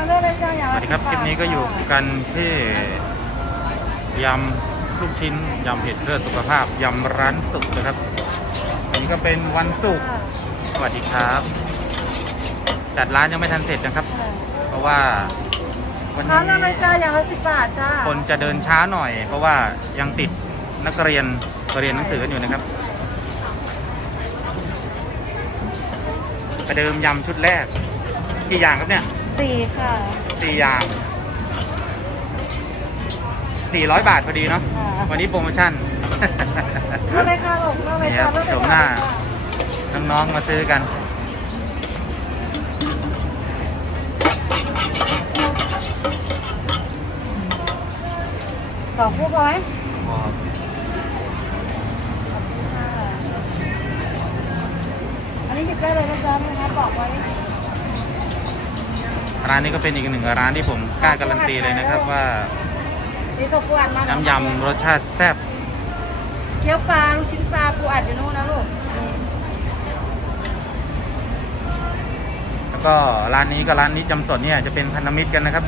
สละวัสดีครับ10คลิปนี้ก็อยู่บาทกันที่ยำลูกชิ้นยำเผ็ดเพื่อสุขภาพยำร้านสุกนะครับวันนี้ก็เป็นวันศุกร์ค่ะสวัสดีครับ จัดร้านยังไม่ทันเสร็จนะครับ เพราะว่าวันค่ะนี้เลือกเลยจ้าอย่างละสิบบาทจ้าคนจะเดินช้าหน่อย เพราะว่ายังติดนักเรียนเรียนหนังสือกันอยู่นะครับประเดิมยำชุดแรกกี่อย่างครับเนี่ย สี่ค่ะสี่อย่างสี่ร้อยบาทพอดีเนาะค่ะวันนี้โปรโมชั่นเลือกเลยค่ะลูกเลือกเลยจ้าเนี่ยเลือกเลยชมหน้าจ้า น้องๆมาซื้อกันสองคู่พอไหมอันนี้หยิบได้เลยนะจ๊ะนะคะบอกไว้ ร้านนี้ก็เป็นอีกหนึ่งร้านที่ผมกล้าการันตีเลยนะครับว่านี่ตัวปูอัดมาน้ำยำรสชาติแซ่บเกี๊ยวปลาลูกชิ้นปลาปูอัดอยู่นู่นนะลูกนี่แล้วก็ร้านนี้กับร้านนี้จำสดเนี่ยจะเป็นพันธมิตรกันนะครับ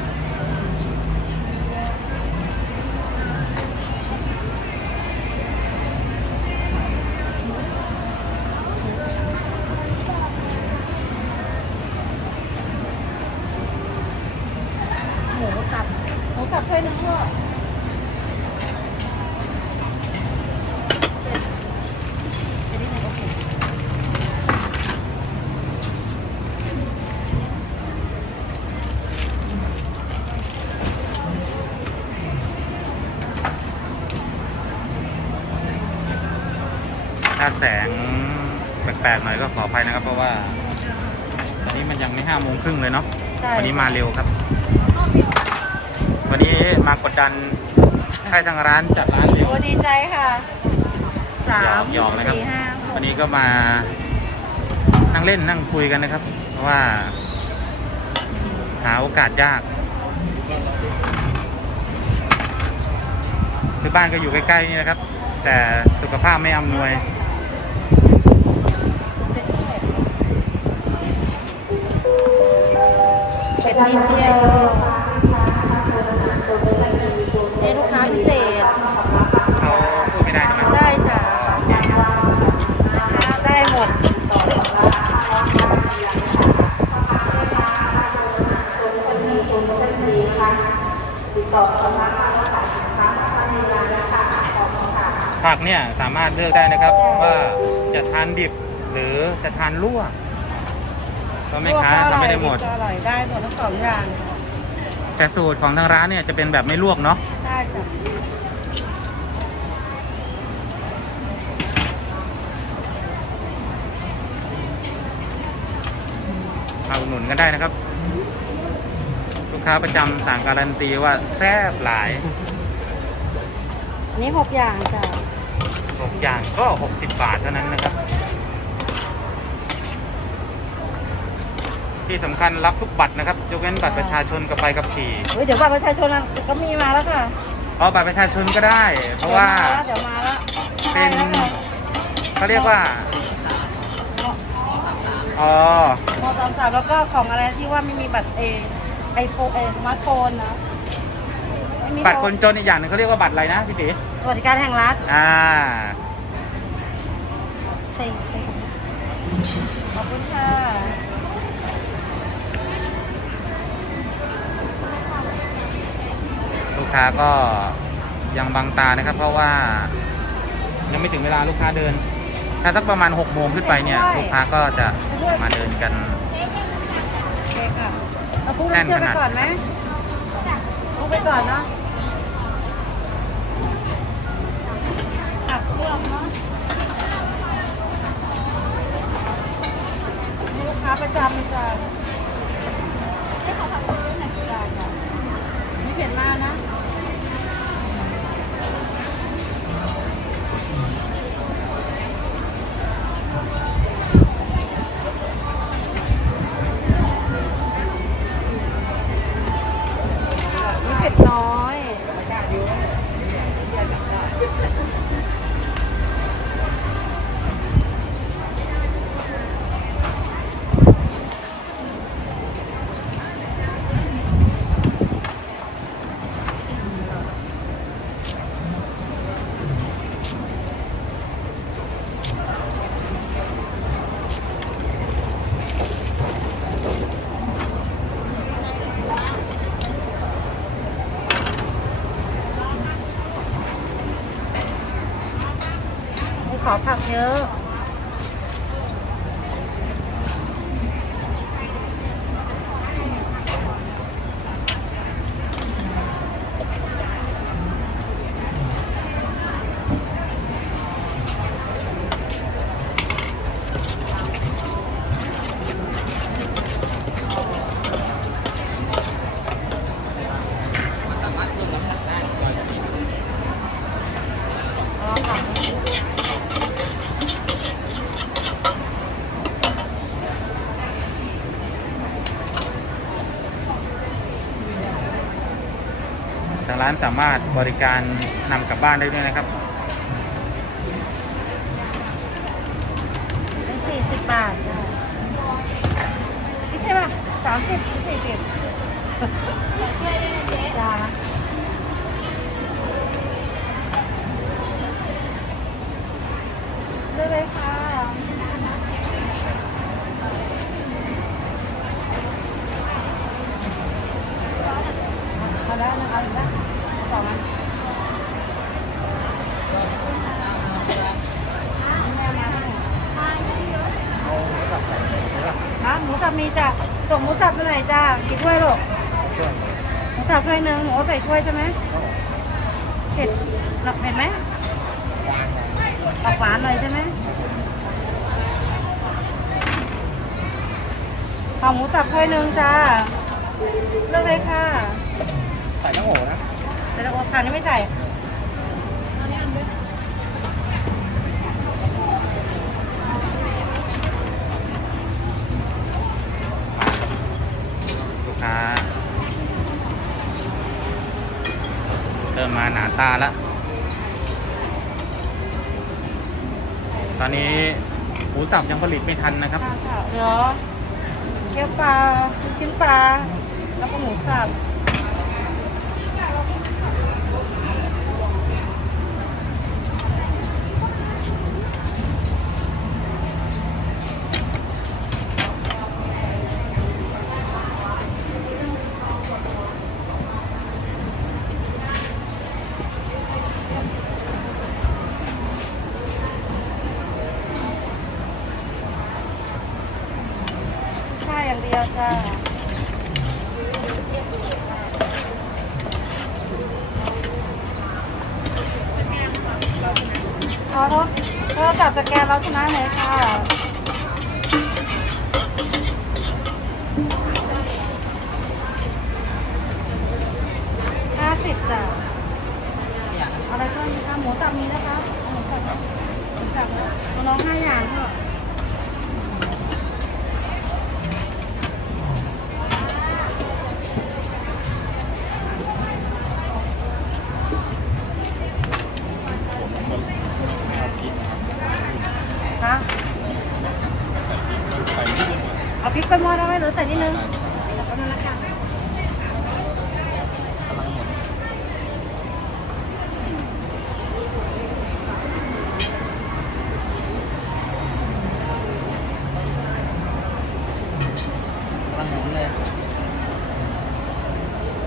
กๆหน่อยก็ขออภัยนะครับเพราะว่า ตอนนี้มันยังไม่ห้าโมงครึ่งเลยเนาะใช่ วันนี้มาเร็วครับ วันนี้มากดดันให้ทางร้านจัดร้านเร็ว โอ้ดีใจค่ะสามหยอกๆนะครับ สี่ห้าหกวันนี้ก็มานั่งเล่นนั่งคุยกันนะครับ เพราะว่า หาโอกาสยากคือบ้านก็อยู่ใกล้ๆนี่นะครับ แต่สุขภาพไม่อำนวย็ดนิดเดียวเอ้ลูกค้าพิเศษ เขาพูดไม่ได้ใช่ไหมได้จ้ะได้หมด ผักเนี่ยสามารถเลือกได้นะครับว่าจะทานดิบหรือจะทานลวก ก็ไม่ค้าลวกก็อทำร่อยไม่ได้หมด ก็อร่อยได้หมดทั้งสองอย่างแต่สูตรของทางร้านเนี่ยจะเป็นแบบไม่ลวกเนาะได้จ้ะมาอุดหนุนกันได้นะครับ ลูกค้าประจำสั่งการันตีว่าแซ่บหลายอันนี้หกอย่างจ้ะหกอย่างก็ 60 บาทเท่านั้นนะครับ ที่สำคัญรับทุกบัตรนะครับยกเว้นบัตรประชาชนกับใบขับขี่เฮ้ยเดี๋ยวบัตรประชาชนก็มีมาแล้วค่ะเพราะบัตรประชาชนก็ได้ เพราะว่าเดี๋ยวมาแล้วเป็นได้แล้วค่ะเขาเรียกว่าอ๋อมสามสามแล้วก็ของอะไรที่ว่าไม่มีบัตรเอไอโฟนเอสมาร์ทโฟนนะไม่มีบัตรคนจนอีกอย่างหนึงเขาเรียกว่าบัตรอะไรนะพี่ตีสวัสดิการแห่งรัฐอ่า เซ็งเซ็งขอบคุณค่ะ ค้าก็ยังบังตานะครับ เพราะว่า ยังไม่ถึงเวลาลูกค้าเดิน ถ้าสักประมาณ6กโมงขึ้นไปเนี่ย ลูกค้าก็จะมาเดินกันโอเคค่ะเอาพุ่งน้ำเชื่อมไปก่อนไหมพุ่งไปก่อนเนาะผักเครื่องเนาะนี่ลูกค้าประจำเลยจ้ะไม่ขอผักเครื่องหน่อยจ้ะจ้ะไม่เผ็ดมากนะ นี่เผ็ดน้อย อผัก เยอะ อ๋อค่ะ ทานสามารถบริการนำกลับบ้านได้ด้วยนะครับสี่สิบบาทไม่ใช่ป่ะสามสิบสี่สิบจ้าได้เลยค่ะเอาได้นะคะเอาได้สองอันแม่มาให้ นะหมูสับมีจ้ะส่งหมูสับไปไหนจ้ะกี่ถ้วยลูกหมูสับ ถ้วยหนึ่งหนูเอาใส่ถ้วยใช่ไหมเผ็ดเผ็ดไหมออกหวานหน่อยใช่ไหมเอาหมูสับถ้วยหนึ่งจ้าเลือกเลยค่ะ ใส่ทั้งโหนะ แต่ตะโอคานี่ไม่ใส่ ลูกค้าเริ่มมาหนาตาแล้วตอนนี้หมูสับยังผลิตไม่ทันนะครับ เนาะเดี๋ยวเกี๊ยวปลาลูกชิ้นปลา แล้วก็หมูสับ จ้าเอารถโทรศัพท์สแกนเราชนะเลยค่ะห้าสิบจ้ะอะไรก็มีค่ะหมูสับมีนะคะเอาหมูสับหมูสับเอาน้องห้าอย่างค่ะ คะเอาพริกไปหม้อได้ไหมหรือใส่นิดนึงแล้วก็นั่นละกัน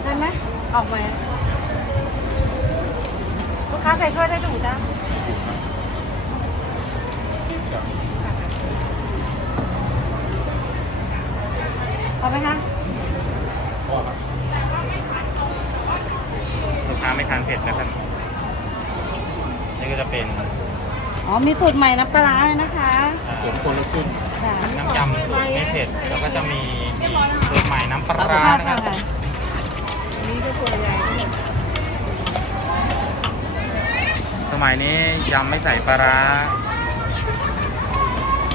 ได้ไหมออกไหมลูกค้าใส่ถ้วยได้ถูกจ้ะ เอาไหมคะ ลูกค้าไม่ทานเผ็ดนะครับ นี่ก็จะเป็นอ๋อมีสูตรใหม่น้ำปลาร้าเลยนะคะผมคนละครึ่งค่ะน้ำยำสูตรไม่เผ็ดแล้วก็จะมีสูตรใหม่น้ำปลาร้านะครับนี่ก็ตัวใหญ่สมัยนี้ยำไม่ใส่ปลาร้า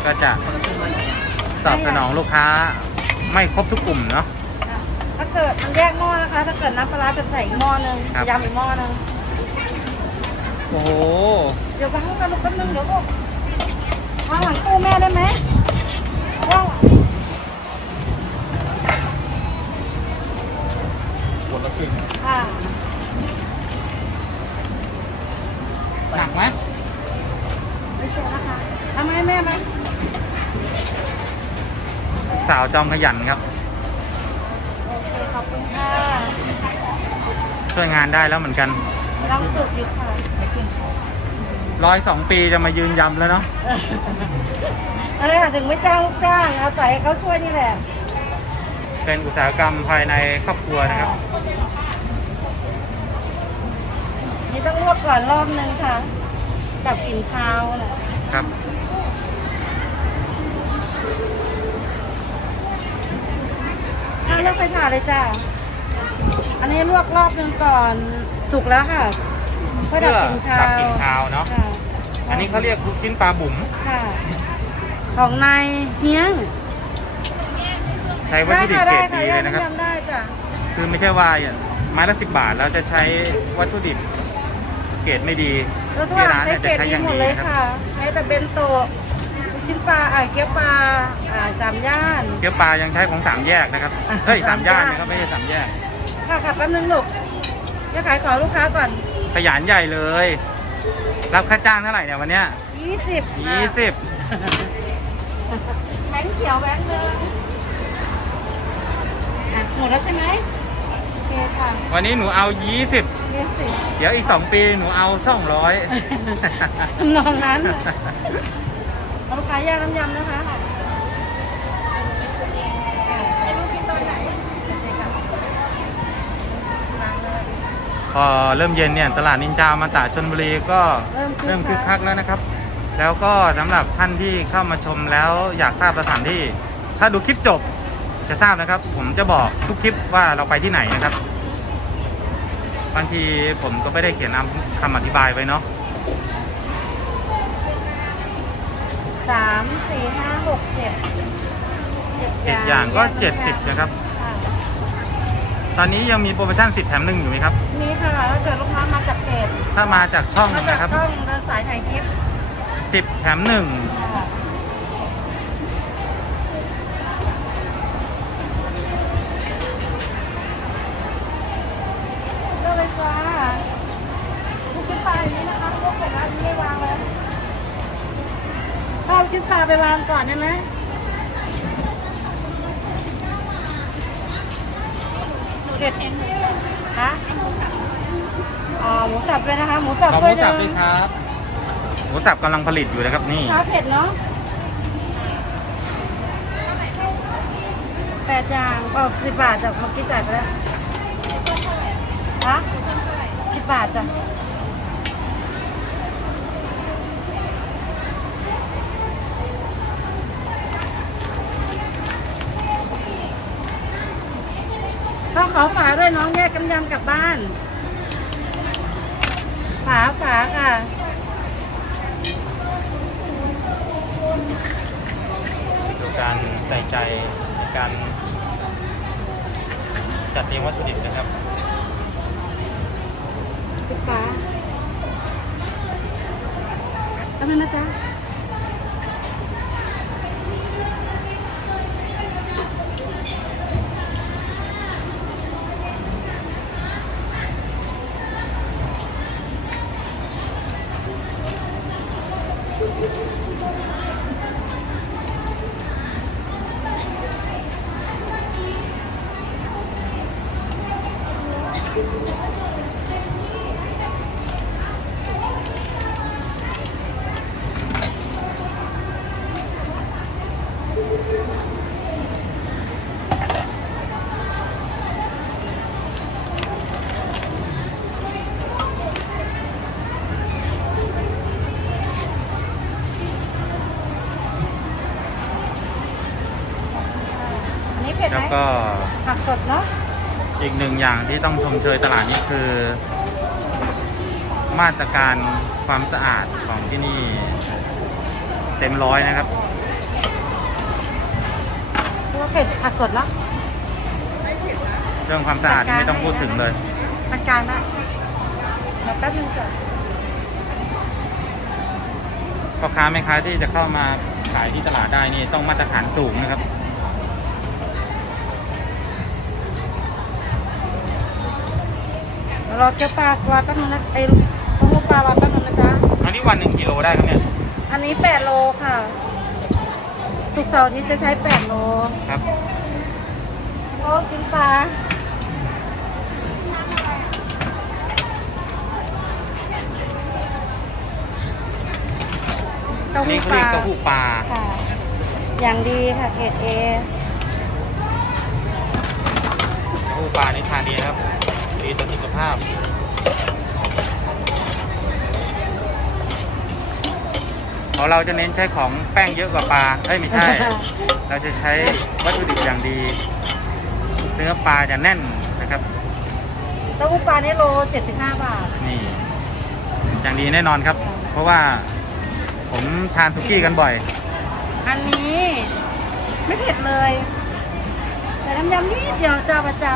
ก็จะตอบสนองลูกค้าไม่ครบทุกกลุ่มเนาะถ้า เกิดมันแยกหม้อนะคะ ถ้าเกิดน้ำปลาร้าจะใส่อีกหม้อหนึงครับ ยำอีกหม้อหนึงโอ้โหเดี๋ยวกันกันลูกแป๊บนึงเดี๋ยวลูกวางหลังตู้แม่ได้ไหมว่างคนละครึ่งค่ะหนักไหมไม่เจอนะคะทำให้แม่ไหมสาวจอมขยันครับ โอเค ขอบคุณค่ะ ช่วยงานได้แล้วเหมือนกันลองสูตรดิค่ะร้อยสองปีจะมายืนยำแล้วเนาะอะไรอะถึงไม่จ้างลูกจ้างอาศัยเขาช่วยนี่แหละ เป็นอุตสาหกรรมภายในครอบครัวนะครับ นี่ต้องลวกก่อนรอบนึงค่ะดับกลิ่นคาวนะครับถ้าเลือกใส่ถาดเลยจ้า อันนี้ลวกรอบนึงก่อนสุกแล้วค่ะเพื่อดับกลิ่นคาดับวกลิ่นคาวเนาะค่ะอันนี้เขาเรียกลูกชิ้นปลาบุ๋มค่ะ ของนายเฮียงใช้วัตได้ถุดิบค่ะเกรได้ดค่ะดีได้เลยนะครับ ทำได้จ้ะคือไม่ใช่ว่าอย่างไม้ละสิบบาทแล้วจะใช้วัตถุดิบเกรดไม่ดีแล้วทุกที่อย่างร้านใช้เนี่ยเกรจะดใช้ดีอย่างหมดดีเลยนะครับค่ะใช้แต่เบนโตะลูกชิ้นปลาไอ้เกี๊ยวปลาอ่าสามย่าน เกี๊ยวปลายังใช้ของสามแยกนะครับเฮ้ยสามย่านสามย่านนะครับไม่ใช่สามแยก ค่ะค่ะแป๊บนึงลูกจะขายของลูกค้าก่อน ขยันใหญ่เลย รับค่าจ้างเท่าไหร่เนี่ยวันเนี้ยยี่สิบยี่สิบแบงค์เขียวแบงค์หนึงอะหมดแล้วใช่ไหมโอเคค่ะวันนี้หนูเอายี่สิบยี่สิบเดี๋ยวอีกสองปีหนูเอาสองร้อยทำนองนั้นเอาลูกค้าแยกน้ำยำนะคะให้ลูกกินตอนไหนโอเคค่ะวางเลย พอเริ่มเย็นเนี่ยตลาดนินจามาตาชนบุรีก็เริ่มคึกเริ่มคึกคัคักกแล้วนะครับ แล้วก็สำหรับท่านที่เข้ามาชมแล้วอยากทราบสถานที่ ถ้าดูคลิปจบจะทราบนะครับ ผมจะบอกทุกคลิปว่าเราไปที่ไหนนะครับบางทีผมก็ไม่ได้เขียนคำอธิบายไว้เนาะสามสี่ห้าหกเจ็ดเจ็ดอย่างก็แยเจ็ดน้ำสิบยำนะครับค่ะ ตอนนี้ยังมีโปรโมชั่นสิบแถมหนึ่งอยู่ไหมครับ มีค่ะถ้าเกิดลูกค้ามาจากเพจถ้ามาจากช่องมาจากนะครับช่องเดินสายถ่ายคลิปสิบแถมหนึ่งค่ะเลือกเลยจ้าลูกชิ้นปลาอย่างนี้นะคะลูกเสร็จแล้วอันนี้ไม่วางเลยเอาลูกชิ้นปลาไปวางก่อนได้ไหมเด็ดคะอ๋อ หมูสับเลยนะคะ หมูสับขอบหด้วมูยสับนะด้วยครับ หมูสับกำลังผลิตอยู่นะครับนี่ข้าวเผ็ดเนาะแปดอย่างเออสิบบาทจ้ะเมื่อกี้จ่ายไปแล้วฮะสิบบาทจ้ะต้องขอฝาด้วยน้องแยกกำยำกลับบ้านฝาฝาค่ะ ดูการใส่ใจในการจัดเตรียมวัตถุดิบนะครับปิดฝาทำไมนะจ๊ะ อีกหนึ่งอย่างที่ต้องชมเชยตลาดนี้คือ มาตรการความสะอาดของที่นี่ เต็มร้อยนะครับคือว่าเผ็ดผักสดเนาะเรื่องความสะอาดนี่ไม่ต้องพูดถึงเลยมันกลางนะเดี๋ยวแป๊บนึงจ้ะพ่อค้าแม่ค้าที่จะเข้ามาขายที่ตลาดได้นี่ต้องมาตรฐานสูงนะครับ รอเกี๊ยวปลารอแป๊บนึงนะไอ้ต้มหูปลารอแป๊บนึงนะจ๊ะ อันนี้วันหนึ่งกิโลได้ครับเนี่ย อันนี้แปดโลค่ะทุกเสาร์อานี้จะใช้แปดโลครับ โอ้กินปลาเต้านี่หู้เขาปเรียลากเต้าหู้ปลา ค่ะ อย่างดีค่ะเกรดเอ เต้าหู้ปลานี่ทานดีนะครับ ดีต่อสุขภาพของเราจะเน้นใช้ของแป้งเยอะกว่าปลาเอ้ยไม่ใช่ เราจะใช้วัตถุดิบอย่างดี เนื้อปลาจะแน่นนะครับเต้าหู้ปลานี่โล75 บาท นี่ อย่างดีแน่นอนครับ เพราะว่าผมทานสุกี้กันบ่อย อันนี้ ไม่เผ็ดเลย แต่น้ำยำนิดเดียวเจ้าประจอั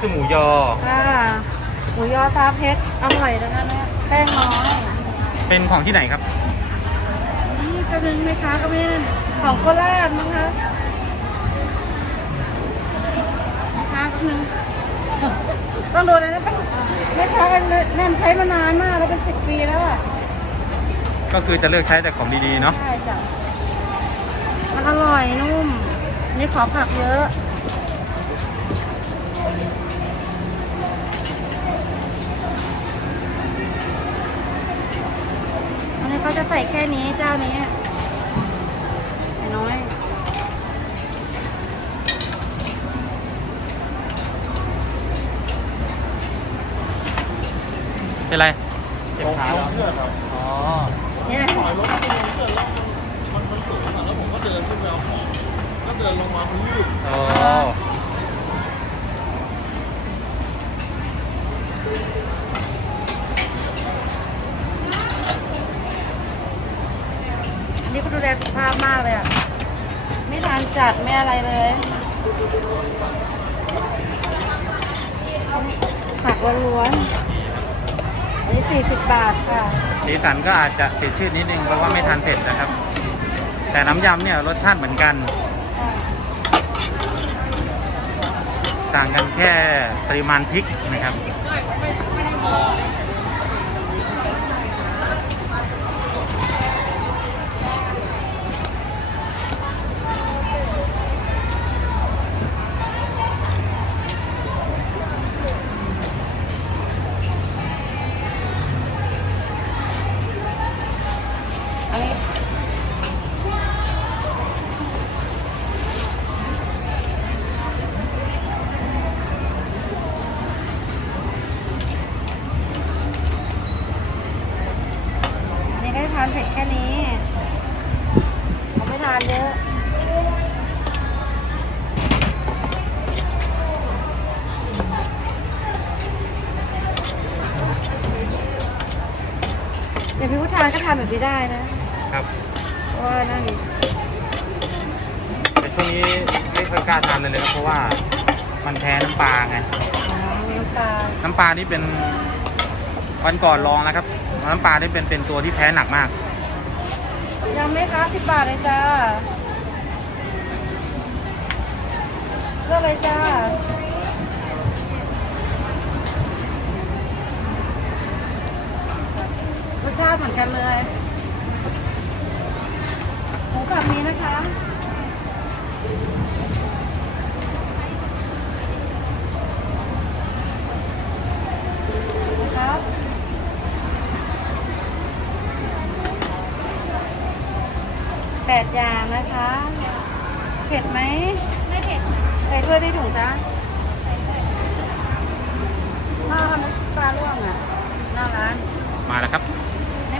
คือหมูยอำค่ะหมูยอตาเพชรอร่อยนะคะเนี่ยแป้งน้อยเป็นของที่ไหนครับ นี่กระนึงไหมคะก็ไม่ได้ของโคราชมั้งคะนะคะก็นึงต้องดูเลยนะแม่ค้ากันแน่นใช้มานานมากแล้วเป็นสิบปีแล้วอะก็คือจะเลือกใช้แต่ของดีๆเนาะใช่จ้ะมันอร่อยนุ่ม นี่ขอผักเยอะ เขาจะใส่แค่นี้เจ้านี้ไอ้น้อย เป็นไร เจ็บขาเหรออ๋อเนี่ยถอยรถมันเกิดแล้วมันมันสูงอะแล้วผมก็เดินขึ้นไปเอาของก็เดินลงมามันยืดโอ้อันนี้เขาดูแลสุขภาพมากเลยอะ ไม่ทานจัดไม่อะไรเลย ผักล้วนๆอันนี้สี่ สีสันก็อาจจะติดชื่อนิดนึงเพราะว่าไม่ทานเผ็ดนะครับ แต่น้ำยำเนี่ยรสชาติเหมือนกัน ต่างกันแค่ปริมาณพริกนะครับ ก็ทานแบบนี้ได้นะครับเพราะว่านั่นดิแต่ช่วงนี้ไม่ค่อยกล้าทานเลยเลยครับเพราะว่ามันแพ้น้ำปลาไงอ๋อมีน้ำตาลน้ำปลานี่เป็นวันก่อนลองนะครับ น้ำปลานี่เป็นเป็นตัวที่แพ้หนักมาก ยังไหม่คะสิบบาทเลยจ้าเลือกเลยจ้ารส ชาติเหมือนกันเลยหมูกับมีนะคะครับแปดอย่างนะคะ เผ็ดไหม ไม่เผ็ดใส่ถ้วยได้ถุงจ้าข้าวน้ำปลาล่วงอะหน้าร้าน มาแล้วครับ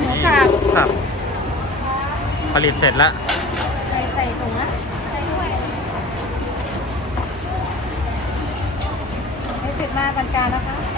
หมูสับสับ ผลิตเสร็จแล้ว ใส่ใส่ถุงนะใส่ถ้วยไม่เผ็ดมากปานกลางนะคะ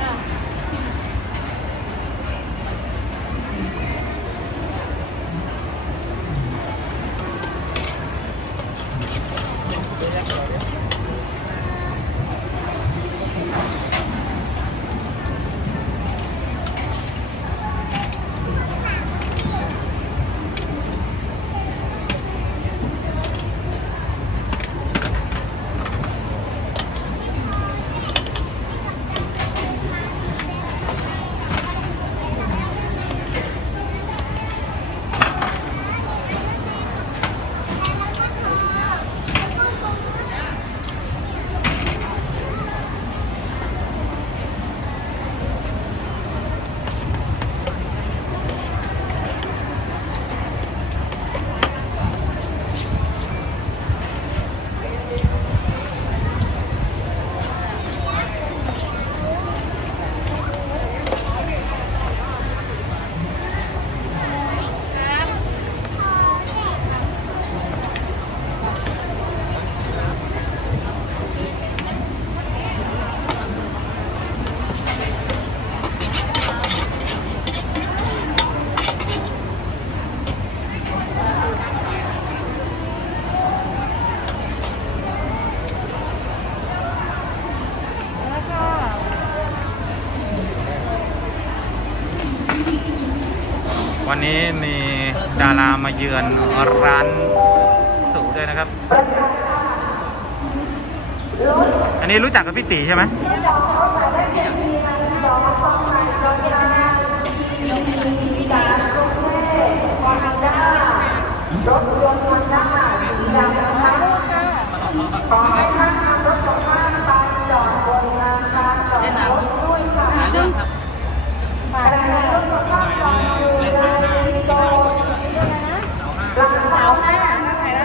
นี้มีดารามาเยือนร้านสูด้วยนะครับ อันนี้รู้จักกับพี่ตีใช่ไหมแนะนำหาเรื่องครับ ฝากค่ะสาวห้านั่นไงนะ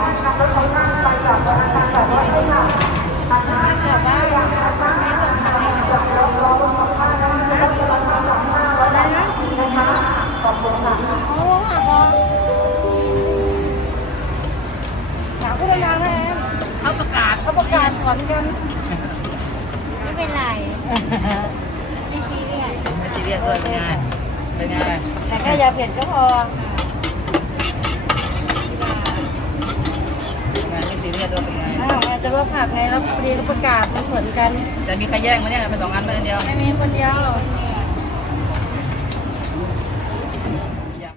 อนกันไม่เป็นไรไม่ซีเรียสไม่ซีเรียสด้วยเป็นไงเป็นไงแต่แค่ยาเผ็ดก็พอเป็นไงไม่ซีเรียสด้วยเป็นไงอ้าวแม่จะว่าผักไงแล้วพอดีก็ประกาศมันเหมือนกันจะมีใครแย่งไหมเนี่ยเป็นสองอันไปอันเดียวไม่มีคนเดียว